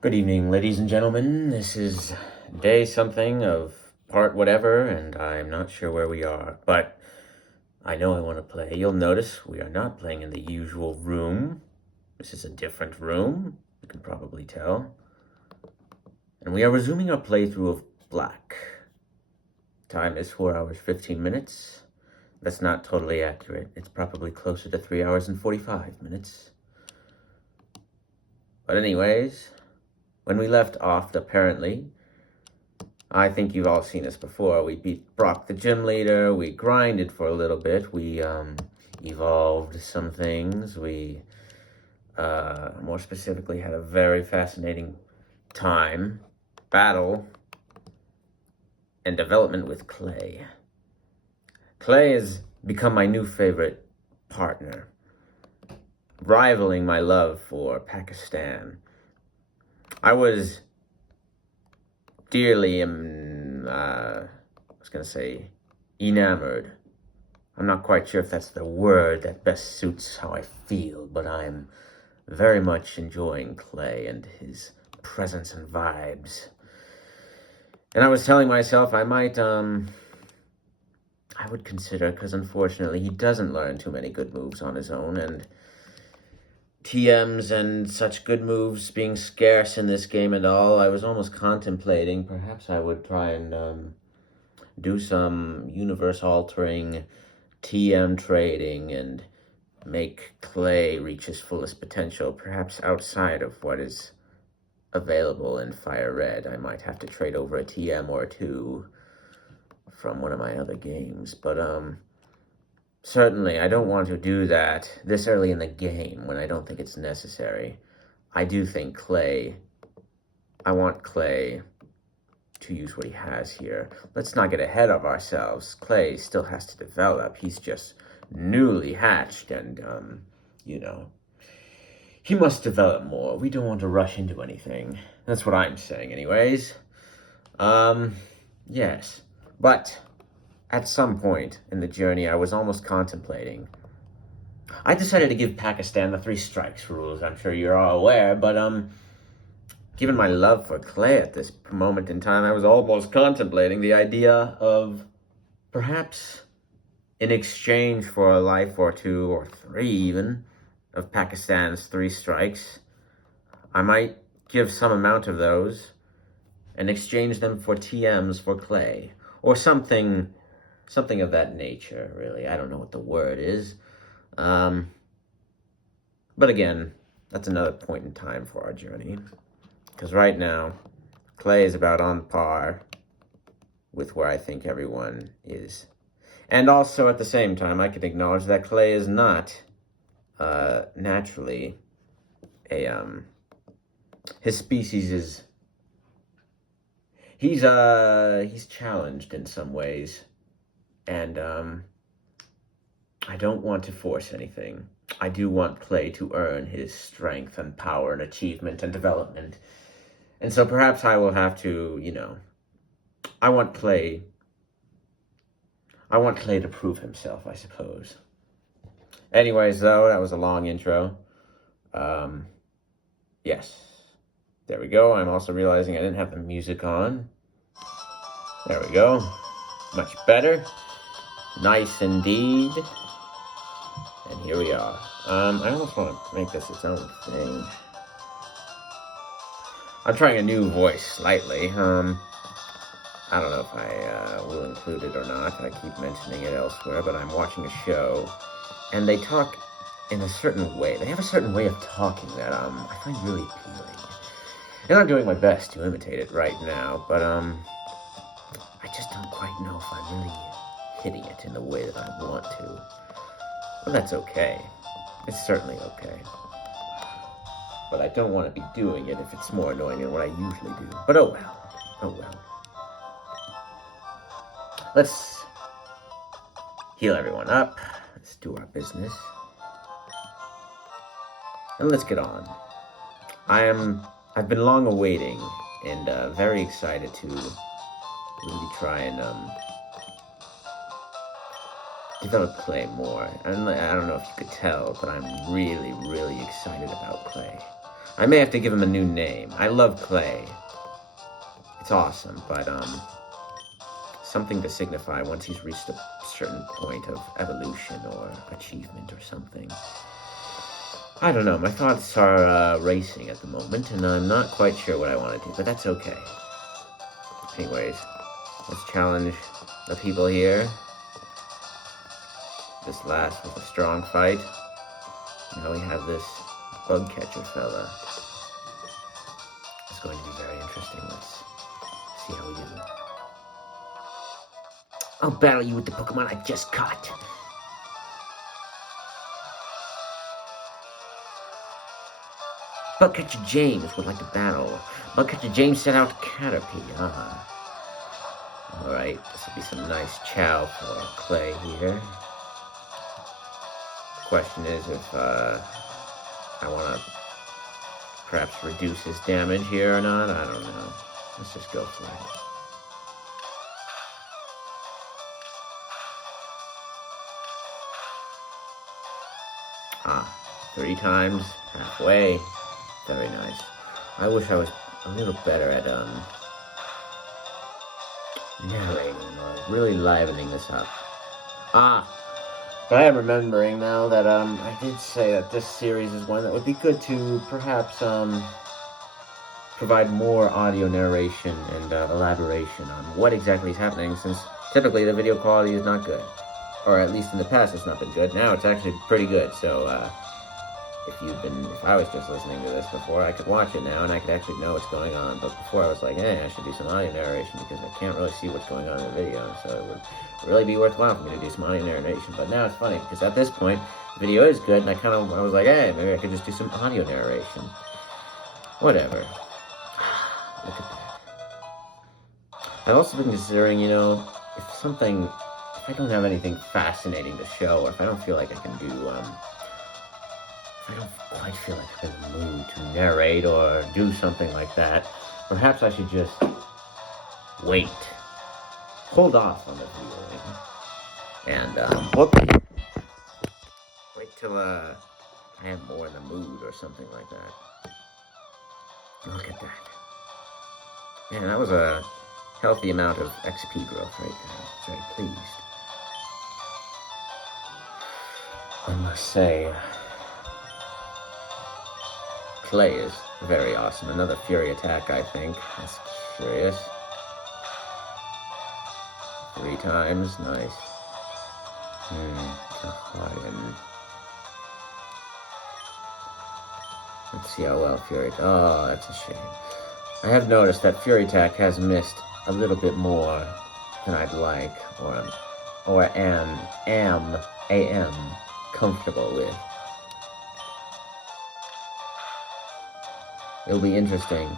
Good evening, ladies and gentlemen. This is day something of part whatever, and I'm not sure where we are, but I know I want to play. You'll notice we are not playing in the usual room. This is a different room, you can probably tell. And we are resuming our playthrough of Black. Time is 4 hours, 15 minutes. That's not totally accurate. It's probably closer to 3 hours and 45 minutes. But anyways, when we left off, apparently, I think you've all seen us before. We beat Brock the gym leader, we grinded for a little bit, we evolved some things, we more specifically had a very fascinating battle, and development with Clay. Clay has become my new favorite partner, rivaling my love for Pakistan. I was dearly, enamored. I'm not quite sure if that's the word that best suits how I feel, but I'm very much enjoying Clay and his presence and vibes. And I was telling myself I would consider, because unfortunately he doesn't learn too many good moves on his own, and TMs and such good moves being scarce in this game and all, I was almost contemplating perhaps I would try and do some universe-altering TM trading and make Clay reach his fullest potential, perhaps outside of what is available in Fire Red. I might have to trade over a TM or two from one of my other games, but certainly, I don't want to do that this early in the game when I don't think it's necessary. I do think I want Clay to use what he has here. Let's not get ahead of ourselves. Clay still has to develop. He's just newly hatched and, he must develop more. We don't want to rush into anything. That's what I'm saying anyways. Yes. But at some point in the journey, I was almost contemplating. I decided to give Pakistan the 3 strikes rules. I'm sure you're all aware, but given my love for Clay at this moment in time, I was almost contemplating the idea of perhaps in exchange for a life or 2 or 3 even of Pakistan's 3 strikes, I might give some amount of those and exchange them for TMs for Clay or something of that nature, really. I don't know what the word is. But again, that's another point in time for our journey. Because right now, Clay is about on par with where I think everyone is. And also, at the same time, I can acknowledge that Clay is not naturally his species is... He's challenged in some ways. And I don't want to force anything. I do want Clay to earn his strength and power and achievement and development. And so perhaps I will have to, I want Clay to prove himself, I suppose. Anyways, though, that was a long intro. Yes. There we go. I'm also realizing I didn't have the music on. There we go. Much better. Nice indeed. And here we are. I almost want to make this its own thing. I'm trying a new voice slightly. I don't know if I will include it or not. I keep mentioning it elsewhere, but I'm watching a show, and they talk in a certain way. They have a certain way of talking that I find really appealing. And I'm doing my best to imitate it right now, but I just don't quite know if I'm really hitting it in the way that I want to. But that's okay. It's certainly okay. But I don't want to be doing it if it's more annoying than what I usually do. But oh well. Oh well. Let's heal everyone up. Let's do our business. And let's get on. I've been long awaiting and very excited to really try and develop Clay more. And I don't know if you could tell, but I'm really, really excited about Clay. I may have to give him a new name. I love Clay. It's awesome, but, something to signify once he's reached a certain point of evolution or achievement or something. I don't know, my thoughts are, racing at the moment, and I'm not quite sure what I want to do, but that's okay. Anyways, let's challenge the people here. This last was a strong fight. Now we have this bug catcher fella. It's going to be very interesting. Let's see how we do. I'll battle you with the Pokemon I just caught. Bugcatcher James would like to battle. Bugcatcher James set out Caterpie. Alright, this will be some nice chow for Clay here. The question is if I want to perhaps reduce his damage here or not. I don't know. Let's just go for it. 3 times, halfway. Very nice. I wish I was a little better at narrating or really livening this up. But I am remembering now that I did say that this series is one that would be good to perhaps provide more audio narration and elaboration on what exactly is happening, since typically the video quality is not good. Or at least in the past it's not been good. Now it's actually pretty good, so if I was just listening to this before, I could watch it now and I could actually know what's going on. But before I was like, hey, I should do some audio narration because I can't really see what's going on in the video. So it would really be worthwhile for me to do some audio narration. But now it's funny because at this point, the video is good and I was like, hey, maybe I could just do some audio narration. Whatever. Look at that. I've also been considering, if I don't have anything fascinating to show, or if I don't feel like I can do, I don't quite feel like I'm in the mood to narrate or do something like that, perhaps I should just wait. Hold off on the viewing. And, wait till, I am more in the mood or something like that. Look at that. Man, that was a healthy amount of XP growth right there. Very pleased. I must say, Clay is very awesome. Another Fury attack, I think. That's curious. 3 times, nice. Let's see how well Fury. Oh, that's a shame. I have noticed that Fury attack has missed a little bit more than I'd like, or am comfortable with. It'll be interesting.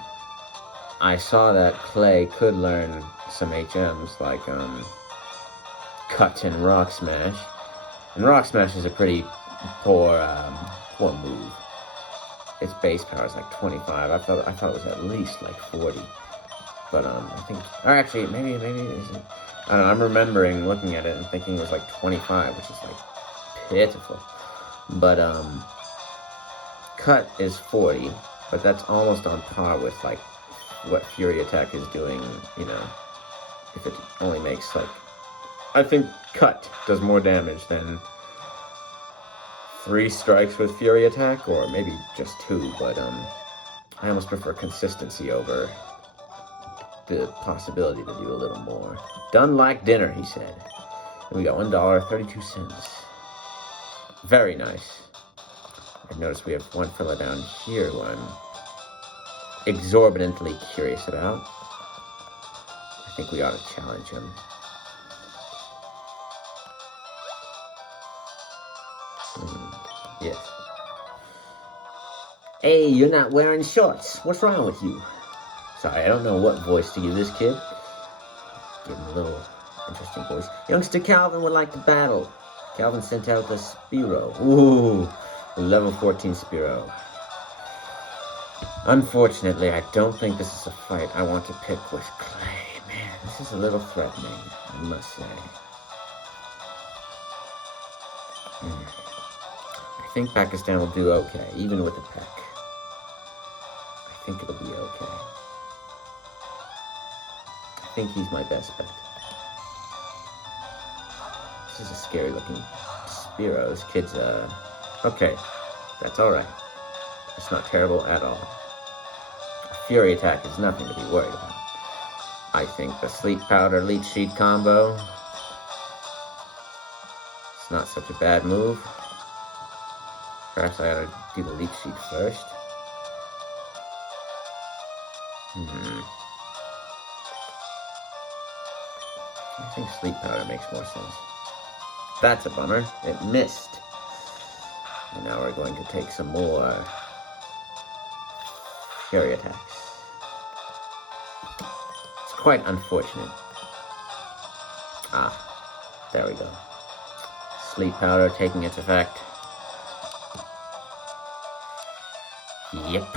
I saw that Clay could learn some HMs like Cut and Rock Smash. And Rock Smash is a pretty poor move. Its base power is like 25. I thought it was at least like 40. But I think, or actually maybe it isn't. I don't know. I'm remembering looking at it and thinking it was like 25, which is like pitiful. But Cut is 40. But that's almost on par with, like, what Fury Attack is doing, if it only makes, like... I think Cut does more damage than 3 strikes with Fury Attack, or maybe just 2, but, I almost prefer consistency over the possibility to do a little more. Done like dinner, he said. And we got $1.32. Very nice. I've noticed we have one fella down here who I'm exorbitantly curious about. I think we ought to challenge him. Yes. Hey, you're not wearing shorts. What's wrong with you? Sorry, I don't know what voice to give this kid. Give him a little interesting voice. Youngster Calvin would like to battle. Calvin sent out the Spearow. Ooh. Level 14 Spearow. Unfortunately, I don't think this is a fight I want to pick with Clay. Man, this is a little threatening, I must say. I think Pakistan will do okay, even with the peck. think it'll be okay. I think he's my best bet. This is a scary looking Spearow. This kid's, okay. That's alright. It's not terrible at all. A Fury attack is nothing to be worried about. I think the Sleep Powder Leech Seed combo, it's not such a bad move. Perhaps I ought to do the Leech Seed first. I think Sleep Powder makes more sense. That's a bummer. It missed. And now we're going to take some more Fury attacks. It's quite unfortunate. There we go. Sleep Powder taking its effect. Yep.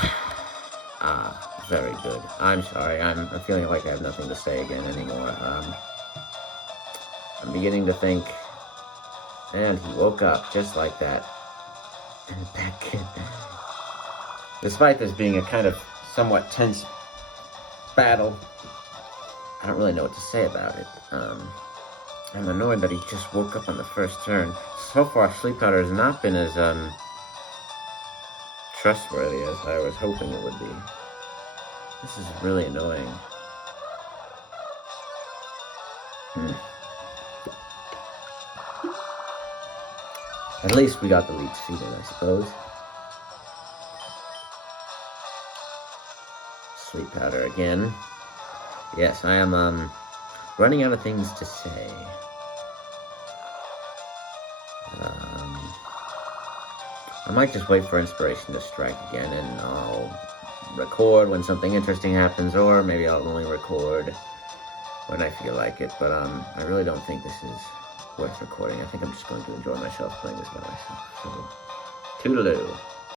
Very good. I'm sorry. I'm feeling like I have nothing to say again anymore. I'm beginning to think, and he woke up just like that. And back in. Despite this being a kind of somewhat tense battle, I don't really know what to say about it. I'm annoyed that he just woke up on the first turn. So far, Sleep Powder has not been as trustworthy as I was hoping it would be. This is really annoying. At least we got the Leech Seed in, I suppose. Sleep Powder again. Yes, I am running out of things to say. I might just wait for inspiration to strike again, and I'll record when something interesting happens, or maybe I'll only record when I feel like it, but I really don't think this is worth recording. I think I'm just going to enjoy myself playing this by myself. So, toodaloo.